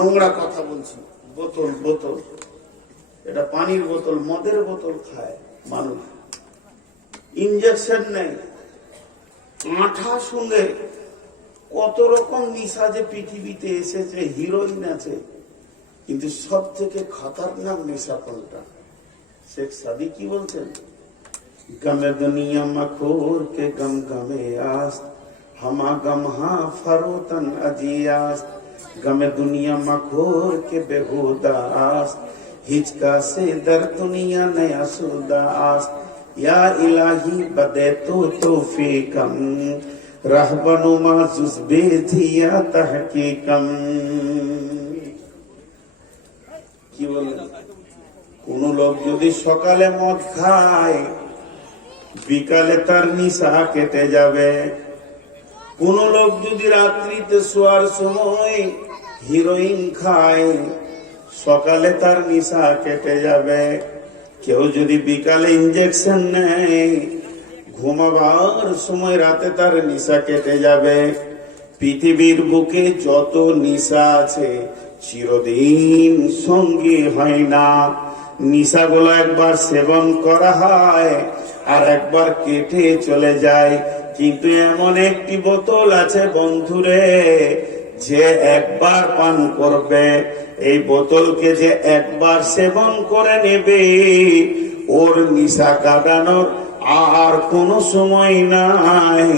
নোংরা কথা বলছি। বোতল বোতল, এটা পানির বোতল, মদের বোতল খায় মানুষ, ইঞ্জেকশন নেই, আঠা সঙ্গে কত রকম নিশা যে পৃথিবীতে এসেছে, হিরোইন আছে, কিন্তু সব থেকে খতরনাক নেশা কোনটা? শেখ সাদি কি বলছেন? গমে দুনিয়া মখোর কে গম গমে আস্ত, হামা গম হা ফরোতন আজিয়াস্ত, গমে দুনিয়া মখোর কে বেহুদা আস্ত, হিচকা সে দর দুনিয়া নয়া সুদা আস্ত, या इलाही बदे तो तौफीकम रहबनु माजुज बेथिया तहकीकम। কি বলেন? কোন লোক যদি সকালে মদ খায়, বিকালে তার নিশা কেটে যাবে। কোন লোক যদি রাত্রিতে শোয়ার সময় হিরোইন খায়, সকালে তার নিশা কেটে যাবে। কেউ যদি বিকালে ইঞ্জেকশন নেয়, ঘুমাবার সময় রাতে তার নিশা কেটে যাবে। পৃথিবীর বুকে যত নিশা আছে চিরদিন সঙ্গী হয় না। নিশাগুলো একবার সেবন করা হয় আর একবার কেটে চলে যায়। কিন্তু এমন একটি বোতল আছে বন্ধুরে, যে একবার পান করবে, এই বোতলকে যে একবার সেবন করে নেবে, ওর নিশা কাটানোর আর কোনো সময় নাই।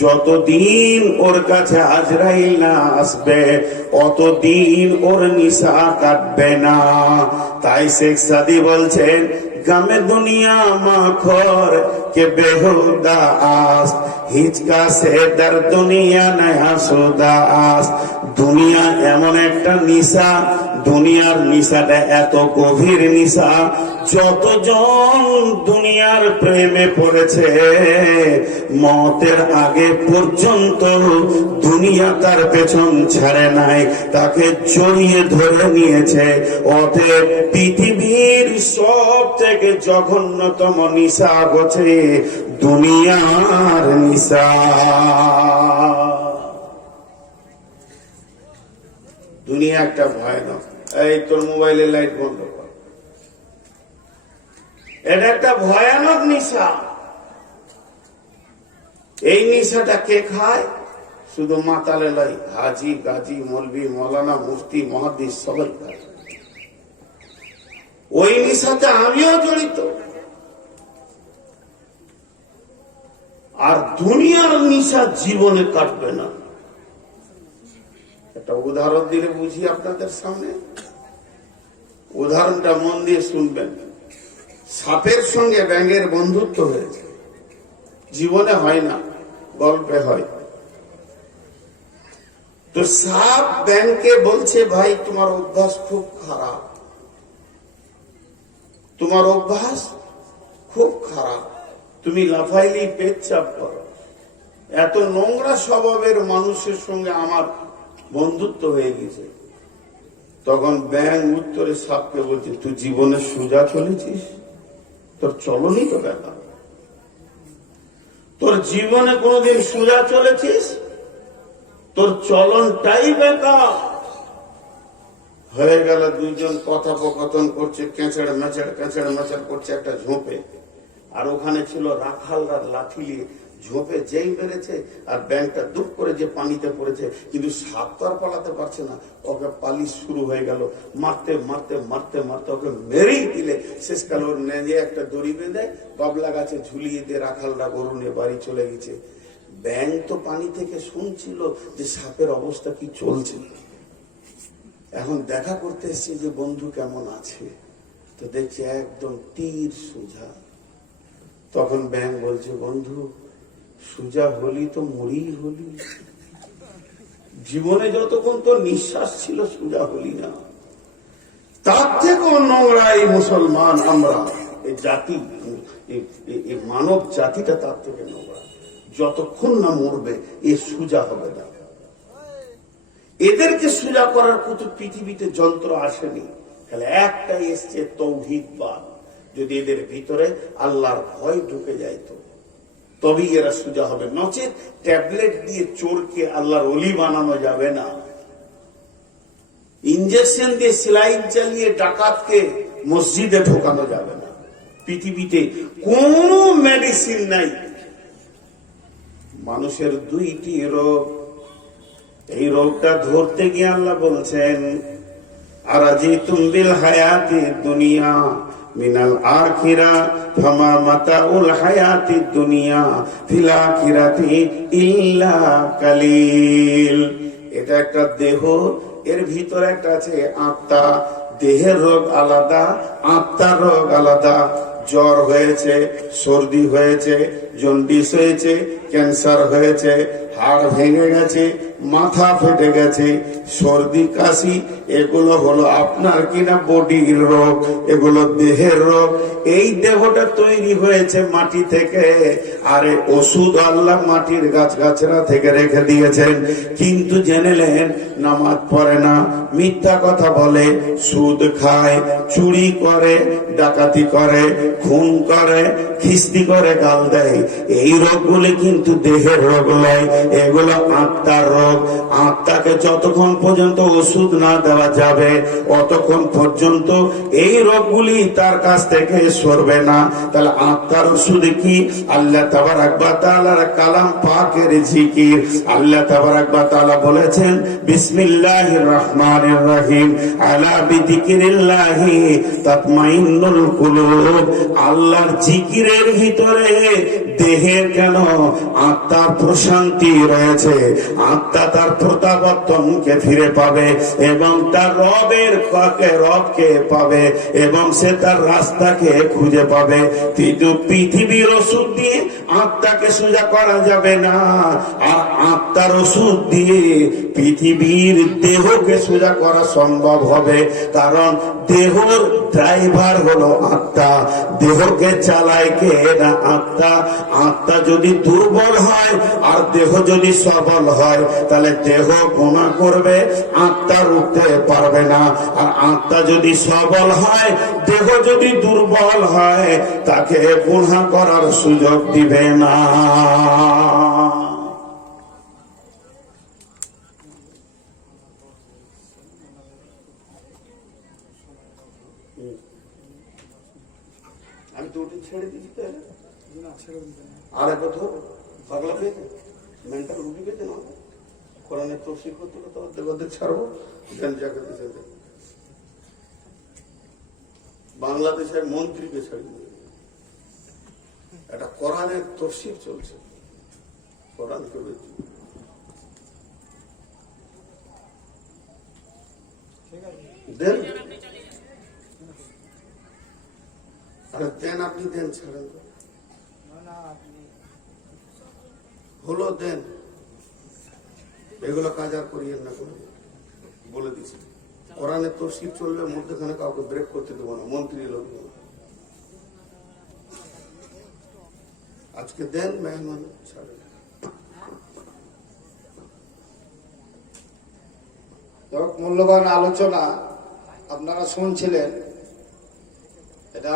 যতদিন ওর কাছে আজরাইল না আসবে, অতদিন ওর নিশা কাটবে না। তাই শেখ সাদি বলছেন, গামে দুনিয়া মাখর কে বেহুদা আস, হিচকা সে দর দুনিয়া নয়া সুদা আস। দুনিয়া এমন একটা নিশা, দুনিয়ার নিশাটা এত গভীর নিশা, যতজন দুনিয়ার প্রেমে পড়েছে, মতের আগে পর্যন্ত দুনিয়া তার পেছন ছাড়ে নাই, তাকে জড়িয়ে ধরে নিয়েছে। অতএব পৃথিবীর সব থেকে জঘন্যতম নিশা হচ্ছে দুনিয়ার নিশা। দুনিয়া একটা ভয়ানক। এই তোর মোবাইলের লাইট বন্ধ কর, এটা একটা ভয়ানক নিশা। এই নিশাটা কে খায়? শুধু মাতালে লাই, হাজি গাজী মৌলভী মৌলানা মুফতি মুহাদ্দিস সবাই খায়। ওই নিশাতে আমিও জড়িত। আর দুনিয়ার নিশা জীবনে কাটবে না। একটা উদাহরণ দিলে বুঝি আপনাদের সামনে। উদাহরণটা মন দিয়ে শুনবেন। সাপের সঙ্গে ব্যাঙের বন্ধুত্ব হয়েছে, জীবনে হয় না, গল্পে হয়। তো সাপ ব্যাঙকে বলছে, ভাই তোমার অভ্যাস খুব খারাপ, তোমার অভ্যাস খুব খারাপ, তুমি লাফাইলি পেচ্ছাপ করো, এত নোংরা স্বভাবের মানুষের সঙ্গে আমার বন্ধুত্ব হয়ে গেছে। তখন ব্যাঙ উত্তরে সাপকে বলছে, তুই জীবনে সোজা চলেছিস? তোর চলনই তো ব্যাপার। তোর জীবনে কোনোদিন সোজা চলেছিস? তোর চলনটাই বেকার। হয়ে গেল দুইজন কথোপকথন করছে, কেঁচড় মেচড় কেঁচড় মেচড় করছে একটা ঝোপে। আর ওখানে ছিল রাখালরা লাঠি নিয়ে, ঝোপে যেই মেরেছে আর ব্যাংকটা দুপ করে যে পানিতে পড়েছে, কিন্তু সাপ তো আর পালাতে পারছে না। ওকে পালিশ শুরু হয়ে গেল, মারতে মারতে মারতে মারতে ওকে মেরেই দিলে। শেষকালে ওর নেজে একটা দড়ি বেঁধে বাবলা গাছে ঝুলিয়ে দিয়ে রাখালরা গরু নিয়ে বাড়ি চলে গেছে। ব্যাংক তো পানি থেকে শুনছিল যে সাপের অবস্থা কি চলছে। এখন দেখা করতে এসছে যে বন্ধু কেমন আছে, তো দেখছে একদম তীর সোজা। তখন ব্যাংক বলছে, বন্ধু সোজা হলি তো মরি হলি, জীবনে যতক্ষণ তো নিঃশ্বাস ছিল সোজা হলি না। তার থেকেও নোংরা এই মুসলমান আমরা, এই জাতি, এই মানব জাতিটা তার থেকে নোংরা। যতক্ষণ না মরবে এ সোজা হবে না। এদেরকে সোজা করার কত পৃথিবীতে যন্ত্র আসেনি, তাহলে একটাই এসছে তৌহিদবাদ। যদি এদের ভিতরে আল্লাহর ভয় ঢুকে যায় তো তবেই এরা সোজা হবে। নচেত ট্যাবলেট দিয়ে চোরকে আল্লাহর ওলি বানানো যাবে না। ইঞ্জেকশন দিয়ে সেলাইন চালিয়ে ডাকাতকে মসজিদে ঢোকানো যাবে না। পৃথিবীতে কোনো মেডিসিন নাই। মানুষের দুইটি রোগ, এই রোগটা ধরতে গিয়ে আল্লাহ বলছেন আরাজিতুম বিল হায়াতি দুনিয়া মিনাল আখিরা ফামা মাতাউল হায়াতি দুনিয়া ফিল আখিরাতি ইল্লা কালিল। এটা একটা দেহ, এর ভিতরে একটা আছে আত্মা। দেহের রোগ আলাদা, আত্মার রোগ আলাদা। জ্বর হয়েছে, সর্দি হয়েছে, জন্ডিস হয়েছে, ক্যান্সার হয়েছে, হাড় ভেঙে গেছে, মাথা ফেটে গেছে, সর্দি কাশি, এগুলো হলো আপনার কিনা বডির রোগ, এগুলো দেহের রোগ। এই দেহটা তৈরি হয়েছে মাটি থেকে, আরে ওষুধ আল্লাহ মাটির গাছ গাছরা থেকে রেখে দিয়েছেন। কিন্তু জেনেলেন নামাজ পড়ে না, মিথ্যা কথা বলে, সুদ খায়, চুরি করে, ডাকাতি করে, খুন করে, খিস্তি করে, গাল দেয়। এই রোগগুলি কিন্তু দেহের রোগ নয়, এগুলো আত্মার রোগ। আত্মাকে যতক্ষণ পর্যন্ত ওষুধ না দেওয়া যাবে অতক্ষণ পর্যন্ত এই রোগগুলি তার কাছ থেকে সরবে না। তাহলে আত্মার ওষুধ কি? আল্লাহ তাবারাক ওয়া তাআলার কালাম পাকের জিকির। আল্লাহ তাবারাক ওয়া তাআলা বলেছেন বিসমিল্লাহির রহমানির রহিম আলা বিযিকরিল্লাহি তাতমাইন্নুল কুলুব। আল্লাহর জিকিরের ভিতরে দেহের কেন আত্মার প্রশান্তি রয়েছে। আত্মা তার প্রত্যাবর্তনকে ফিরে পাবে এবং তার রবকে পাবে এবং সে তার রাস্তাকে খুঁজে পাবে। কিন্তু পৃথিবীর ওষুধ দিয়ে আত্মাকে সোজা করা যাবে না, আর আত্মার ওষুধ দিয়ে পৃথিবীর দেহকে সোজা করা সম্ভব হবে। কারণ দেহর ড্রাইভার হলো আত্মা, দেহকে চালায় কে না আত্মা। আত্মা যদি দুর্বল হয় আর দেহ যদি সবল হয় তাহলে দেহ গুনাহ করবে, আত্মা উঠতে পারবে না। আর আত্মা যদি সবল হয়, দেহ যদি দুর্বল হয়, তাকে গুনাহ করার সুযোগ দিবে না। আমি তো ওটি ছেড়ে দিচ্ছি, আর এক বছর পাগলা পেয়েছে, মেন্টাল রুগী পেয়েছে না, কোরআনের তফসির করতে তোমার দেবদের ছাড়বো। বাংলাদেশের মন্ত্রীকে ছাড়িয়ে একটা কোরআনের তফসির চলছে, কোরআন করে দেন, আরে দেন, আপনি দেন, ছাড়েন হলো দেন, এগুলো কাজ আর করিয়েন না। করে বলে দিচ্ছি কোরআনের তফসির চলবে, মধ্যখানে কাউকে ব্রেক করতে দেবো না, মন্ত্রী লোক আজকে দেন, মেহমান ছাড়েন। মূল্যবান আলোচনা আপনারা শুনছিলেন। এটা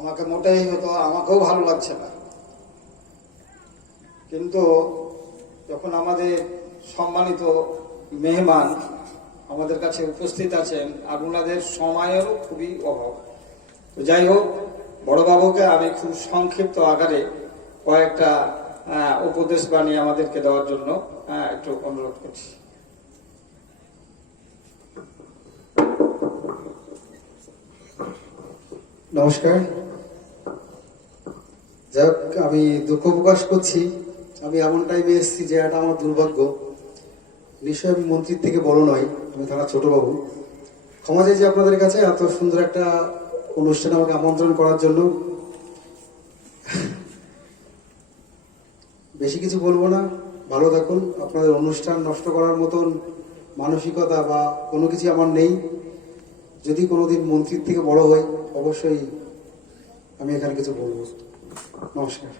আমাকে মোটেই হতো, আমাকেও ভালো লাগছে না। কিন্তু যখন আমাদের সম্মানিত মেহমান আমাদের কাছে উপস্থিত আছেন আর ওনাদের সময়েরও খুবই অভাব, তো যাই হোক, বড়বাবুকে আমি খুব সংক্ষিপ্ত আকারে কয়েকটা উপদেশ বাণী আমাদেরকে দেওয়ার জন্য একটু অনুরোধ করছি। নমস্কার। যাই হোক, আমি দুঃখ প্রকাশ করছি, আমি এমন টাইমে এসেছি যে এটা আমার দুর্ভাগ্য। নিশ্চয় আমি মন্ত্রীর থেকে বড় নয়, আমি থানা ছোট বাবু। ক্ষমা চাইছি আপনাদের কাছে এত সুন্দর একটা অনুষ্ঠানে আমাকে আমন্ত্রণ করার জন্য। বেশি কিছু বলবো না, ভালো থাকুন। আপনাদের অনুষ্ঠান নষ্ট করার মতন মানসিকতা বা কোনো কিছু আমার নেই। যদি কোনোদিন মন্ত্রীর থেকে বড় হই অবশ্যই আমি এখানে কিছু বলবো। নমস্কার।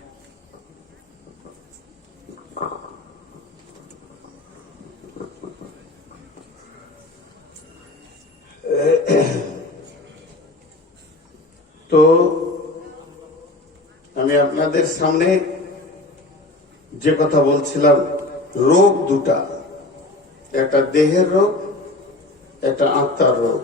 তো আমি আপনাদের সামনে যে কথা বলছিলাম, রোগ দুটা, একটা দেহের রোগ, একটা আত্মার রোগ।